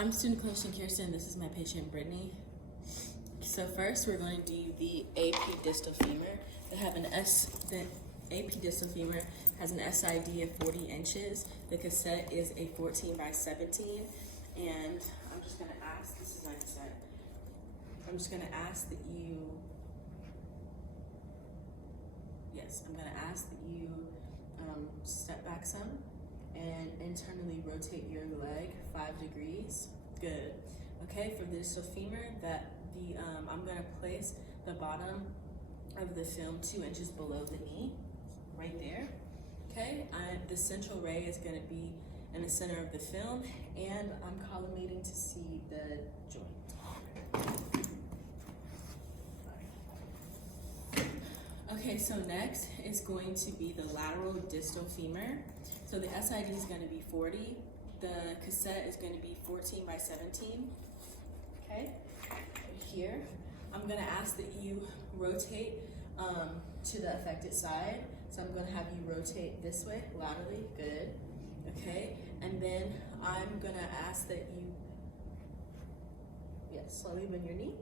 I'm student clinician Kirsten. This is my patient Brittany. So first, we're going to do the AP distal femur. The AP distal femur has an SID of 40 inches. The cassette is a 14 by 17, and I'm just going to ask. This is my cassette. I'm just going to ask that you. Yes, I'm going to ask that you step back some and internally rotate your leg 5 degrees. Good. Okay, for the distal femur, I'm going to place the bottom of the film 2 inches below the knee, right there. Okay, the central ray is going to be in the center of the film, and I'm collimating to see the joint. Okay, so next is going to be the lateral distal femur. So the SID is going to be 40. The cassette is going to be 14 by 17. Okay, here, I'm going to ask that you rotate to the affected side. So I'm going to have you rotate this way, laterally, good. Okay, and then I'm going to ask that you, slowly bend your knee.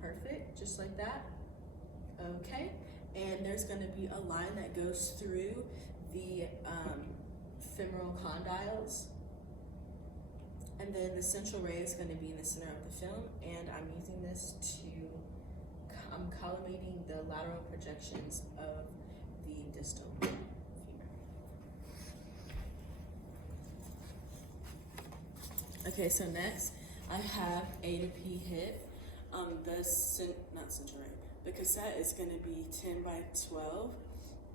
Perfect, just like that. Okay, and there's going to be a line that goes through the femoral condyles, and then the central ray is going to be in the center of the film, and I'm using this I'm collimating the lateral projections of the distal femur. Okay, so next I have A to P hip. Not central ray. The cassette is going to be 10 by 12.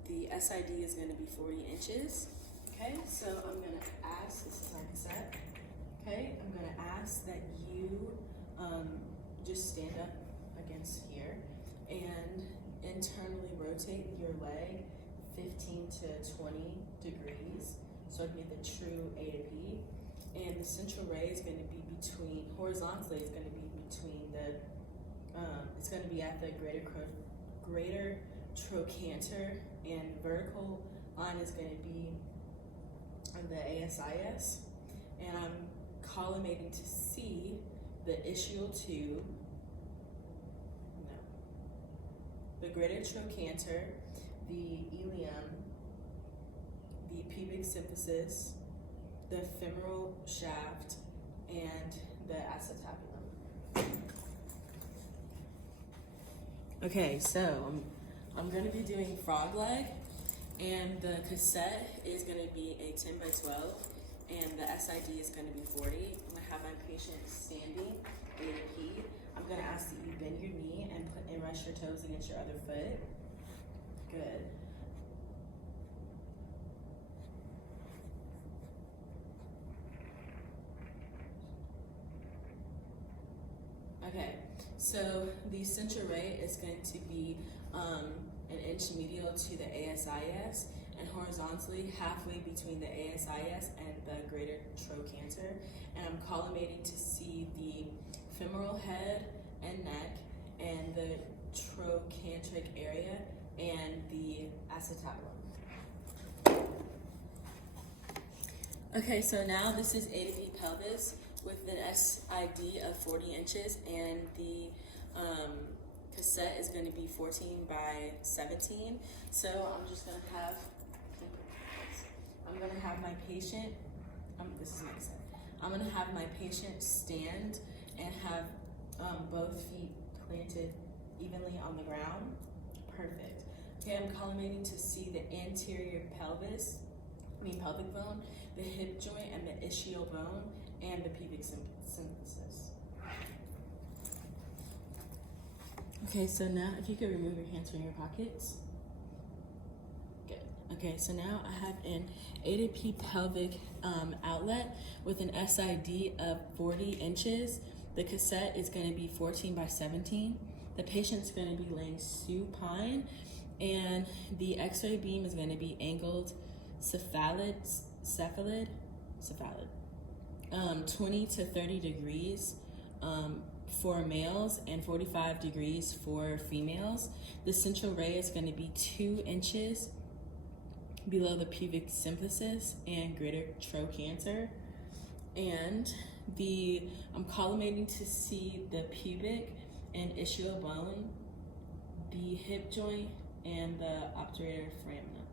The SID is going to be 40 inches. Okay, so I'm going to ask, this is my cassette. Okay, I'm going to ask that you just stand up against here and internally rotate your leg 15 to 20 degrees. So it'd be the true A to P. And the central ray is going to be horizontally, it's going to be between it's going to be at the greater trochanter, and vertical line is going to be the ASIS. And I'm collimating to see the ischial tube, the greater trochanter, the ilium, the pubic symphysis, the femoral shaft, and the acetabulum. Okay, so I'm going to be doing frog leg, and the cassette is going to be a 10 by 12, and the SID is going to be 40. I'm going to have my patient standing, A to P. I'm going to ask that you bend your knee and rest your toes against your other foot. Good. Okay, so the central ray is going to be an inch medial to the ASIS and horizontally halfway between the ASIS and the greater trochanter. And I'm collimating to see the femoral head and neck and the trochanteric area and the acetabulum. Okay, so now this is A to B pelvis with an SID of 40 inches, and the cassette is going to be 14 by 17. So I'm just going to have my patient, this is my cassette. I'm going to have my patient stand and have both feet planted evenly on the ground. Perfect. Okay, I'm collimating to see the anterior pelvic bone, the hip joint, and the ischial bone, and the pubic symphysis. Okay, so now if you could remove your hands from your pockets. Good. Okay, so now I have an A to P pelvic outlet with an SID of 40 inches. The cassette is going to be 14 by 17. The patient's going to be laying supine, and the X-ray beam is going to be angled cephalad, 20 to 30 degrees for males and 45 degrees for females. The central ray is going to be 2 inches below the pubic symphysis and greater trochanter. And I'm collimating to see the pubic and ischial bone, the hip joint, and the obturator foramina.